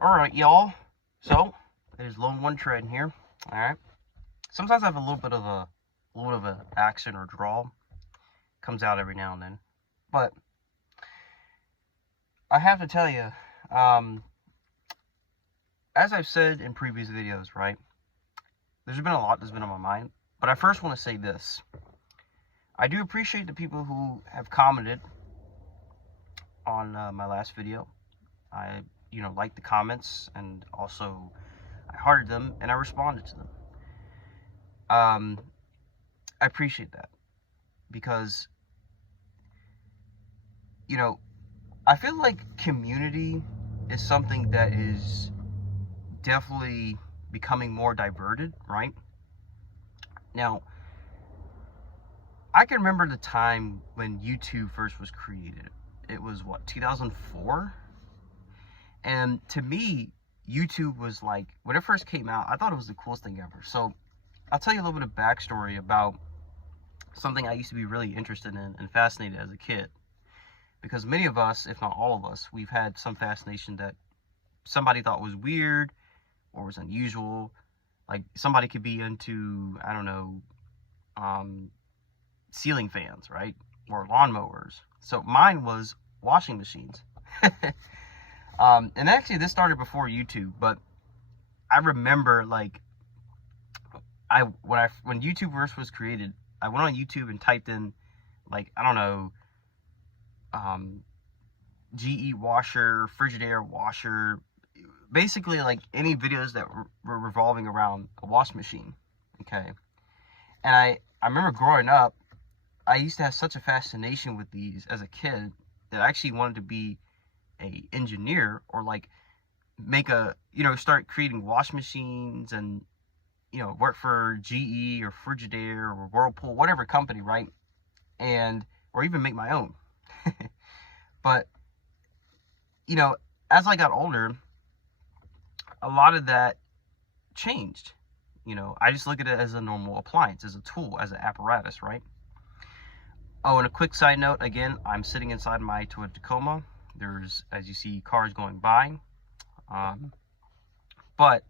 Alright, y'all. So, there's Lone One Tread here. Alright. Sometimes I have a little bit of a accent or drawl. Comes out every now and then. But I have to tell you, as I've said in previous videos, right? There's been a lot that's been on my mind. But I first want to say this. I do appreciate the people who have commented on my last video. I, liked the comments, and also I hearted them and I responded to them. I appreciate that because, I feel like community is something that is definitely becoming more diverted, right? Now, I can remember the time when YouTube first was created. It was what, 2004? And to me, YouTube was like, when it first came out, I thought it was the coolest thing ever. So I'll tell you a little bit of backstory about something I used to be really interested in and fascinated as a kid. Because many of us, if not all of us, we've had some fascination that somebody thought was weird or was unusual. Like somebody could be into, I don't know, ceiling fans, right? Or lawnmowers. So mine was washing machines. And actually this started before YouTube, but I remember like when YouTube first was created, I went on YouTube and typed in like, I don't know, GE washer, Frigidaire washer, basically like any videos that were revolving around a wash machine. Okay. And I remember growing up, I used to have such a fascination with these as a kid that I actually wanted to be a engineer or like make start creating wash machines and, work for GE or Frigidaire or Whirlpool, whatever company, right? Or even make my own. But, as I got older, a lot of that changed. I just look at it as a normal appliance, as a tool, as an apparatus, right? Oh, and a quick side note, again, I'm sitting inside my Toyota Tacoma. There's, as you see, cars going by. But,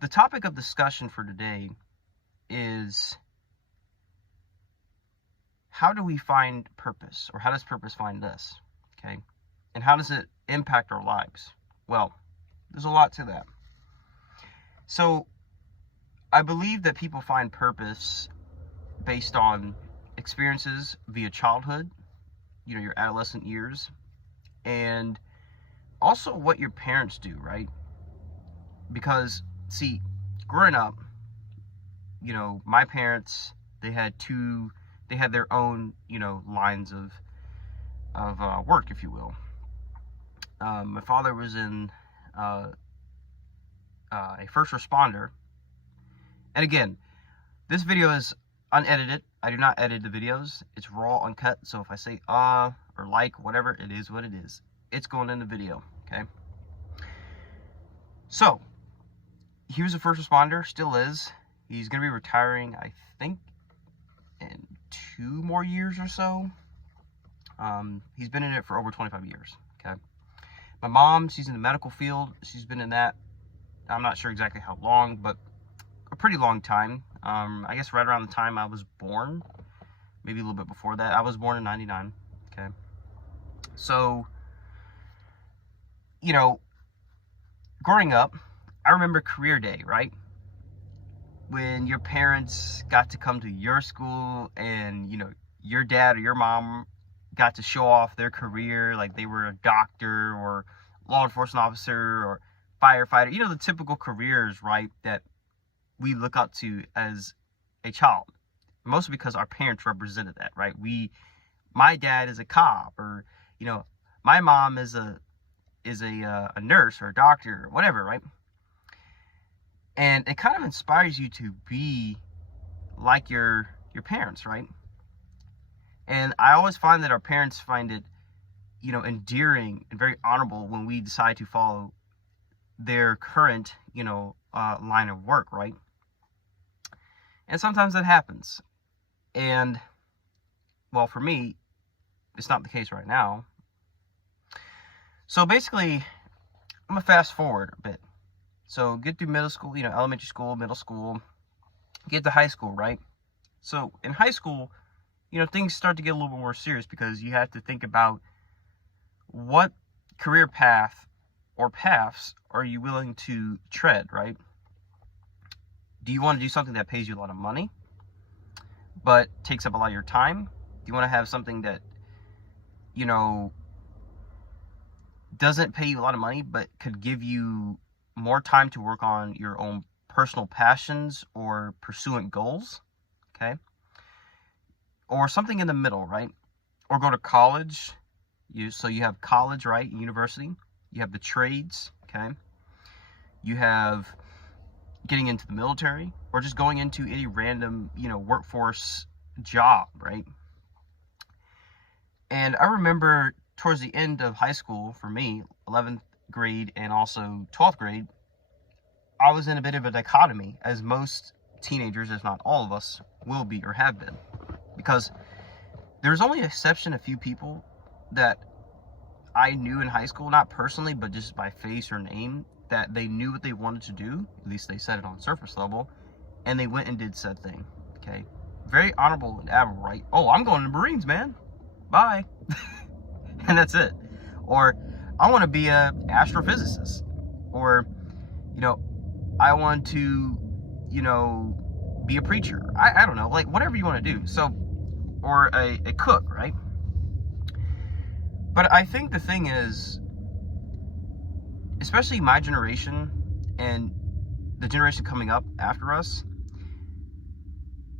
the topic of discussion for today is, how do we find purpose? Or how does purpose find us? Okay? And how does it impact our lives? Well, there's a lot to that. So, I believe that people find purpose based on experiences via childhood, your adolescent years, and also what your parents do, right? Because, see, growing up, my parents, they had their own, lines of work, if you will. My father was in a first responder. And again, this video is unedited. I do not edit the videos. It's raw, uncut. So if I say or like, whatever, it is what it is. It's going in the video, okay? So, he was a first responder, still is. He's going to be retiring, I think, in 2 more years or so. He's been in it for over 25 years, okay? My mom, she's in the medical field. She's been in that, I'm not sure exactly how long, but a pretty long time. I guess right around the time I was born, maybe a little bit before that. I was born in 99, okay? So, growing up, I remember career day, right? When your parents got to come to your school and, your dad or your mom got to show off their career, like they were a doctor or law enforcement officer or firefighter, the typical careers, right, that we look up to as a child, mostly because our parents represented that, right? My dad is a cop, or my mom is a nurse or a doctor or whatever, right? And it kind of inspires you to be like your parents, right? And I always find that our parents find it, endearing and very honorable when we decide to follow their current, line of work, right? And sometimes that happens. And, well, for me, it's not the case right now. So basically, I'm gonna fast forward a bit. So get through middle school, elementary school, middle school, get to high school, right? So in high school, things start to get a little bit more serious because you have to think about what career path or paths are you willing to tread, right? Do you want to do something that pays you a lot of money, but takes up a lot of your time? Do you want to have something that, doesn't pay you a lot of money, but could give you more time to work on your own personal passions or pursuant goals, okay? Or something in the middle, right? Or go to college. So you have college, right? University. You have the trades, okay? You have getting into the military, or just going into any random, workforce job, right? And I remember towards the end of high school, for me, 11th grade and also 12th grade, I was in a bit of a dichotomy, as most teenagers, if not all of us, will be or have been. Because there's only an exception, a few people that I knew in high school, not personally, but just by face or name, that they knew what they wanted to do. At least they said it on surface level, and they went and did said thing, okay? Very honorable and admirable, right? Oh, I'm going to the Marines, man. Bye. And that's it. Or I want to be a astrophysicist, or I want to be a preacher. I don't know, like whatever you want to do. So, or a cook, right? But I think the thing is, especially my generation and the generation coming up after us,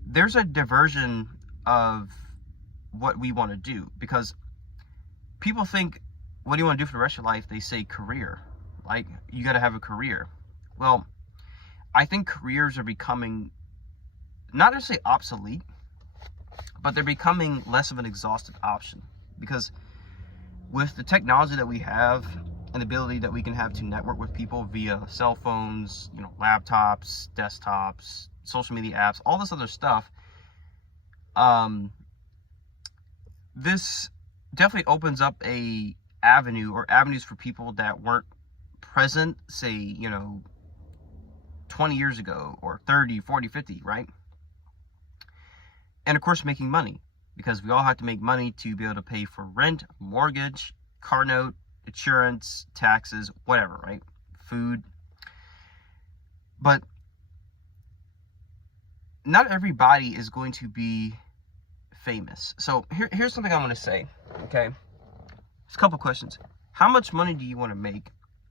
there's a diversion of what we want to do, because people think, what do you want to do for the rest of your life? They say career. Like, you got to have a career. Well, I think careers are becoming not necessarily obsolete, but they're becoming less of an exhaustive option, because with the technology that we have and the ability that we can have to network with people via cell phones, laptops, desktops, social media apps, all this other stuff, this definitely opens up a avenue or avenues for people that weren't present, say, 20 years ago, or 30, 40, 50, right? And of course, making money, because we all have to make money to be able to pay for rent, mortgage, car note, insurance, taxes, whatever, right? Food. But not everybody is going to be famous. So here's something I want to say, okay? There's a couple questions. How much money do you want to make?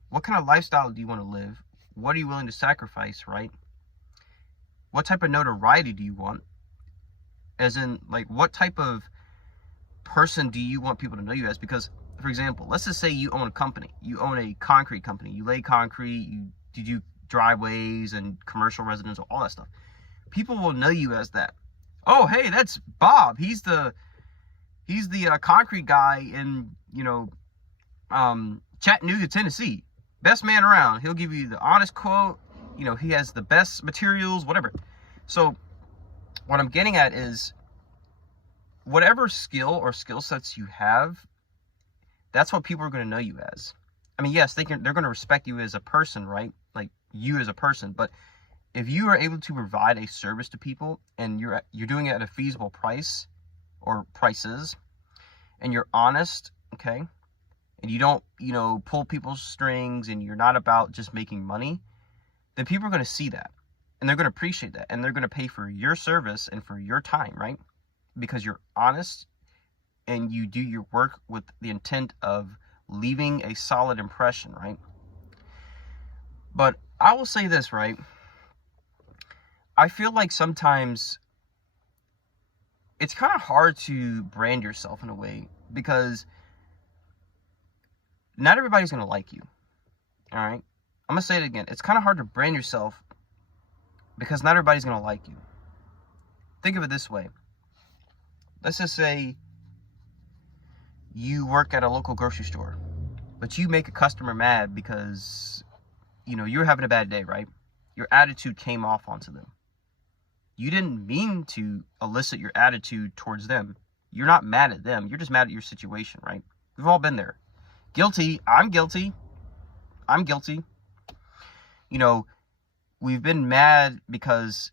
What kind of lifestyle do you want to live? What are you willing to sacrifice, right? What type of notoriety do you want? As in, like, what type of person do you want people to know you as? Because, for example, let's just say you own a company. You own a concrete company. You lay concrete. You do driveways and commercial, residential, all that stuff. People will know you as that. Oh, hey, that's Bob. He's the concrete guy in, Chattanooga, Tennessee. Best man around. He'll give you the honest quote. He has the best materials, whatever. So what I'm getting at is, whatever skill or skill sets you have, that's what people are going to know you as. I mean, yes, they're going to respect you as a person, right? Like, you as a person. But if you are able to provide a service to people, and you're doing it at a feasible price or prices, and you're honest, okay, and you don't, pull people's strings, and you're not about just making money, then people are going to see that, and they're going to appreciate that, and they're going to pay for your service and for your time, right? Because you're honest, and you do your work with the intent of leaving a solid impression, right? But I will say this, right? I feel like sometimes it's kind of hard to brand yourself in a way, because not everybody's going to like you, all right? I'm going to say it again. It's kind of hard to brand yourself because not everybody's going to like you. Think of it this way. Let's just say you work at a local grocery store, but you make a customer mad because, you're having a bad day, right? Your attitude came off onto them. You didn't mean to elicit your attitude towards them. You're not mad at them. You're just mad at your situation, right? We've all been there. Guilty. I'm guilty. I'm guilty. You know, we've been mad because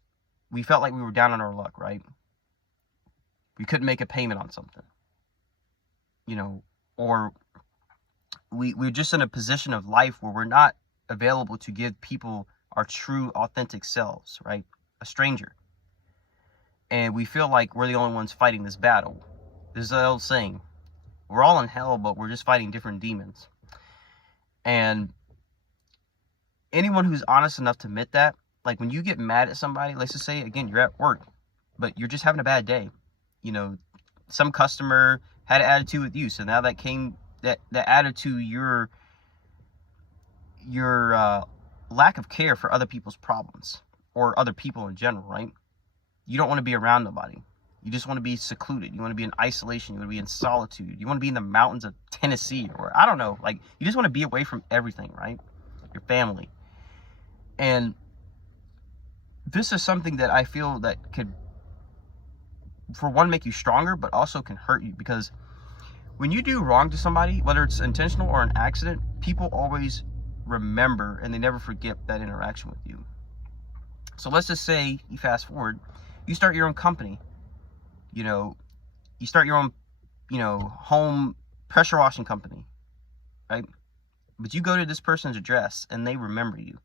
we felt like we were down on our luck, right? We couldn't make a payment on something. You know, or we're just in a position of life where we're not available to give people our true, authentic selves, right? A stranger. And we feel like we're the only ones fighting this battle. There's the old saying, we're all in hell, but we're just fighting different demons. And anyone who's honest enough to admit that, like when you get mad at somebody, let's just say, again, you're at work, but you're just having a bad day. You know, some customer had an attitude with you, so now that added to your lack of care for other people's problems or other people in general, right? You don't want to be around nobody. You just want to be secluded. You want to be in isolation. You want to be in solitude. You want to be in the mountains of Tennessee, or I don't know, like you just want to be away from everything, right? Your family. And this is something that I feel that could, for one, make you stronger, but also can hurt you, because when you do wrong to somebody, whether it's intentional or an accident, people always remember and they never forget that interaction with you. So let's just say you fast forward, you start your own company, you know, you start your own, you know, home pressure washing company, right? But you go to this person's address and they remember you.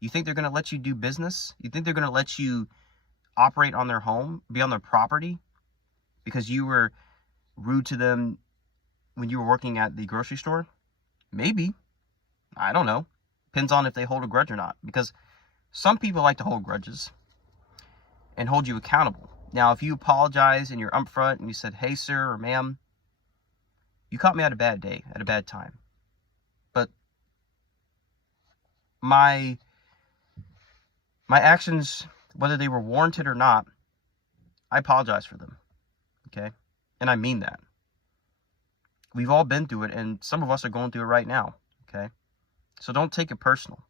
You think they're going to let you do business? You think they're going to let you operate on their home, be on their property, because you were rude to them when you were working at the grocery store? Maybe. I don't know. Depends on if they hold a grudge or not, because some people like to hold grudges and hold you accountable. Now, if you apologize and you're upfront and you said, hey, sir or ma'am, you caught me at a bad day, at a bad time. But my actions, whether they were warranted or not, I apologize for them, okay? And I mean that. We've all been through it, and some of us are going through it right now, okay? So don't take it personal.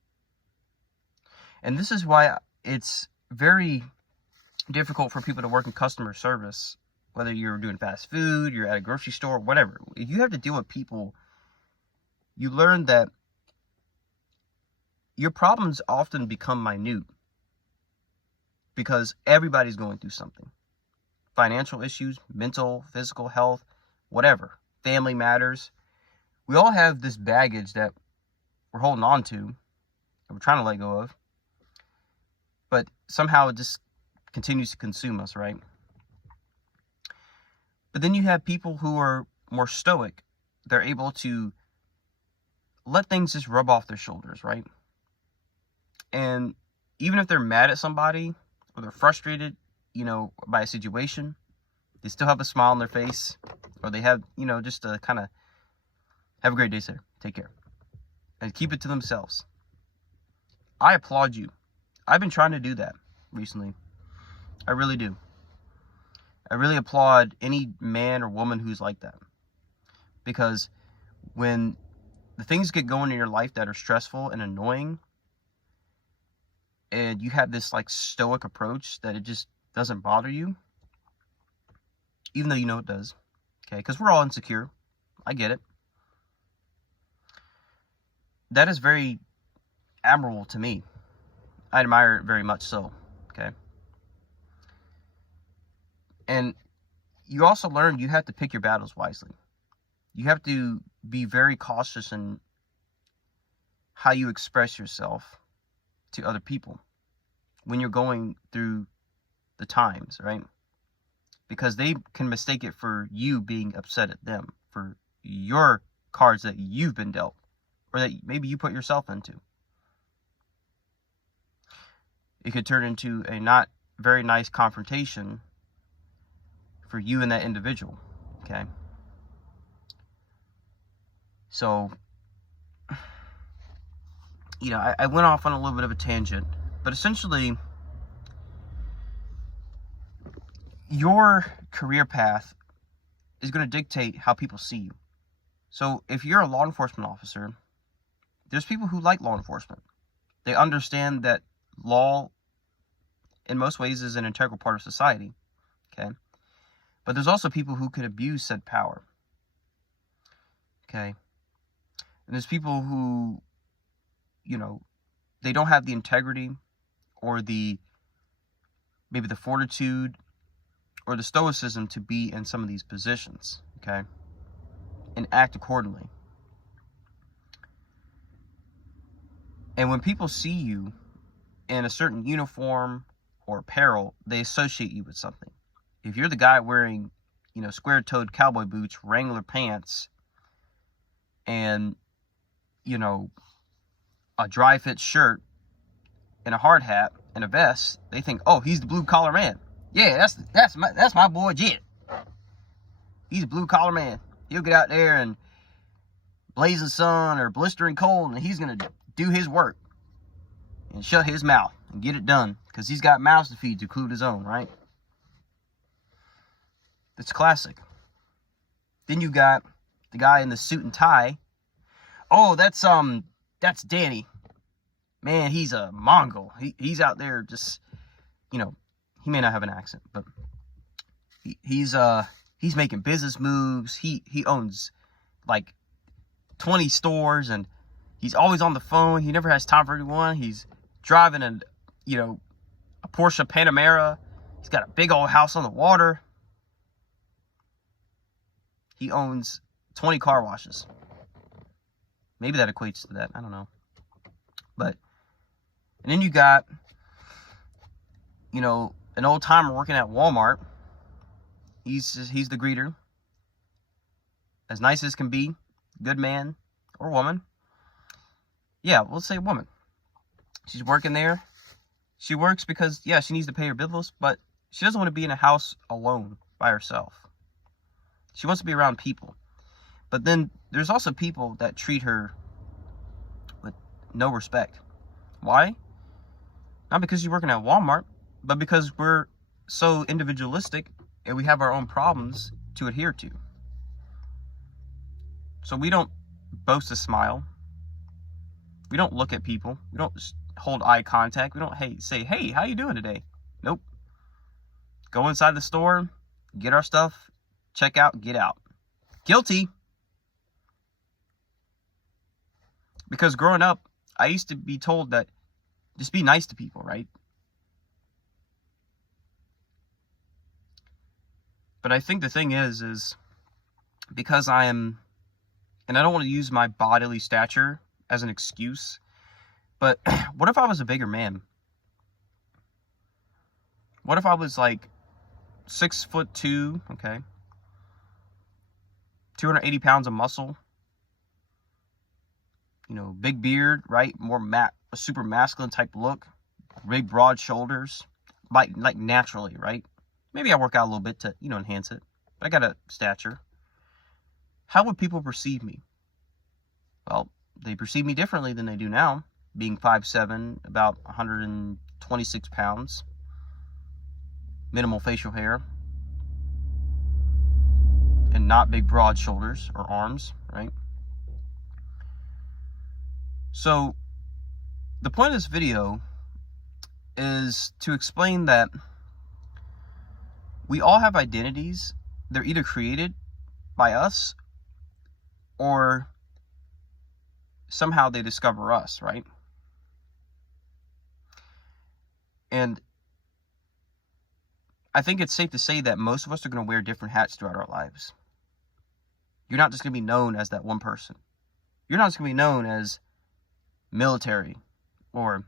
And this is why it's very difficult for people to work in customer service, whether you're doing fast food, you're at a grocery store, whatever. If you have to deal with people, you learn that your problems often become minute because everybody's going through something. Financial issues, mental, physical health, whatever. Family matters. We all have this baggage that we're holding on to, that we're trying to let go of, but somehow it just continues to consume us, right? But then you have people who are more stoic. They're able to let things just rub off their shoulders, right? And even if they're mad at somebody or they're frustrated, you know, by a situation, they still have a smile on their face, or they have, you know, just a kind of, have a great day, sir. Take care. And keep it to themselves. I applaud you. I've been trying to do that recently. I really do. I really applaud any man or woman who's like that. Because when the things get going in your life that are stressful and annoying, and you have this like stoic approach that it just doesn't bother you, even though you know it does, okay? Because we're all insecure. I get it. That is very admirable to me. I admire it very much so, okay? And you also learn you have to pick your battles wisely. You have to be very cautious in how you express yourself to other people when you're going through the times, right? Because they can mistake it for you being upset at them, for your cards that you've been dealt, or that maybe you put yourself into. It could turn into a not very nice confrontation for you and that individual, okay? So, you know, I went off on a little bit of a tangent, but essentially, your career path is going to dictate how people see you. So if you're a law enforcement officer, there's people who like law enforcement. They understand that law, in most ways, is an integral part of society, okay? But there's also people who could abuse said power. Okay? And there's people who, you know, they don't have the integrity or maybe the fortitude or the stoicism to be in some of these positions, okay? And act accordingly. And when people see you in a certain uniform or apparel, they associate you with something. If you're the guy wearing, square-toed cowboy boots, Wrangler pants, and, a dry-fit shirt, and a hard hat, and a vest, they think, oh, he's the blue-collar man. Yeah, that's my boy Jet. He's a blue-collar man. He'll get out there and blazing sun or blistering cold, and he's going to do his work and shut his mouth and get it done because he's got mouths to feed to include his own, right? That's classic. Then you got the guy in the suit and tie. Oh, that's Danny. Man, he's a Mongol. He's out there just, he may not have an accent, but he's making business moves. He owns like 20 stores, and he's always on the phone. He never has time for anyone. He's driving a Porsche Panamera. He's got a big old house on the water. He owns 20 car washes. Maybe that equates to that. I don't know. And then you got, an old timer working at Walmart. He's the greeter. As nice as can be. Good man or woman. Yeah, we'll say woman. She's working there. She works because, she needs to pay her bills, but she doesn't want to be in a house alone by herself. She wants to be around people. But then there's also people that treat her with no respect. Why? Not because you're working at Walmart, but because we're so individualistic and we have our own problems to adhere to. So we don't boast a smile. We don't look at people. We don't hold eye contact. We don't say, hey, how you doing today? Nope. Go inside the store, get our stuff, check out, get out. Guilty. Because growing up, I used to be told that just be nice to people, right? But I think the thing is because and I don't want to use my bodily stature as an excuse, but what if I was a bigger man? What if I was like 6'2", okay? 280 pounds of muscle, big beard, right? More a super masculine type look, big broad shoulders, like naturally, right? Maybe I work out a little bit to, enhance it. But I got a stature. How would people perceive me? Well, they perceive me differently than they do now, being 5'7", about 126 pounds, minimal facial hair, and not big broad shoulders or arms, right? So the point of this video is to explain that we all have identities. They're either created by us or somehow they discover us, right? And I think it's safe to say that most of us are going to wear different hats throughout our lives. You're not just going to be known as that one person. You're not just going to be known as military or,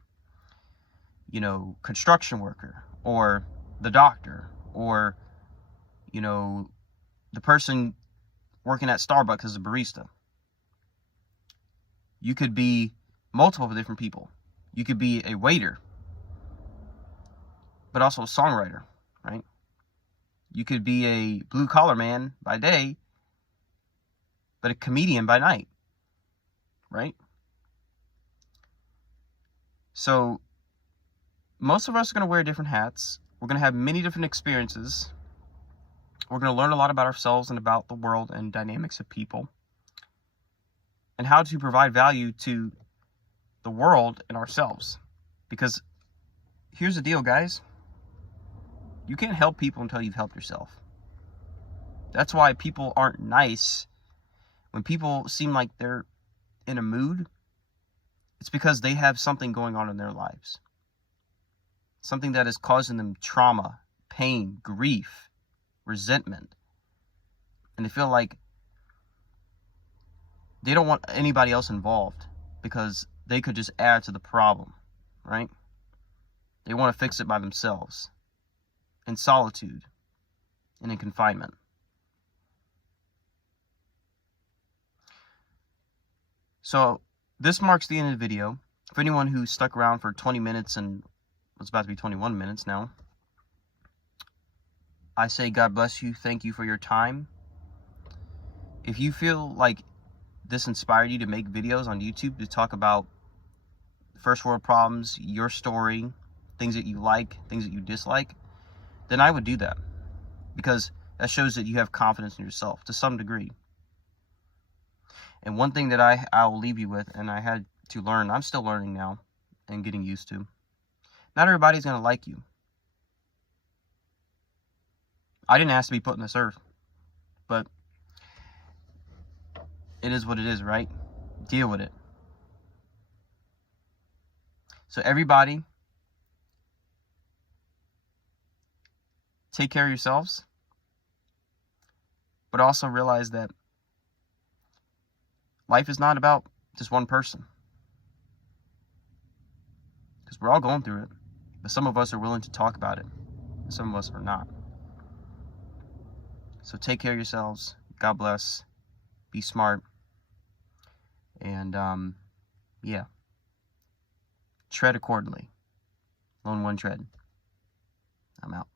construction worker or the doctor or, the person working at Starbucks as a barista. You could be multiple different people. You could be a waiter, but also a songwriter, right? You could be a blue-collar man by day, but a comedian by night, right? So most of us are going to wear different hats. We're going to have many different experiences. We're going to learn a lot about ourselves and about the world and dynamics of people and how to provide value to the world and ourselves. Because here's the deal, guys. You can't help people until you've helped yourself. That's why people aren't nice. When people seem like they're in a mood, it's because they have something going on in their lives. Something that is causing them trauma, pain, grief, resentment. And they feel like they don't want anybody else involved because they could just add to the problem, right? They want to fix it by themselves, in solitude and in confinement. So this marks the end of the video. For anyone who stuck around for 20 minutes and it's about to be 21 minutes now, I say God bless you. Thank you for your time. If you feel like this inspired you to make videos on YouTube to talk about first world problems, your story, things that you like, things that you dislike, then I would do that, because that shows that you have confidence in yourself to some degree. And one thing that I will leave you with, and I had to learn, I'm still learning now and getting used to, not everybody's going to like you. I didn't ask to be put in this earth, but it is what it is, right? Deal with it. So everybody, take care of yourselves, but also realize that life is not about just one person. Because we're all going through it, but some of us are willing to talk about it, and some of us are not. So take care of yourselves. God bless. Be smart. And, yeah. Tread accordingly. Lone One Tread. I'm out.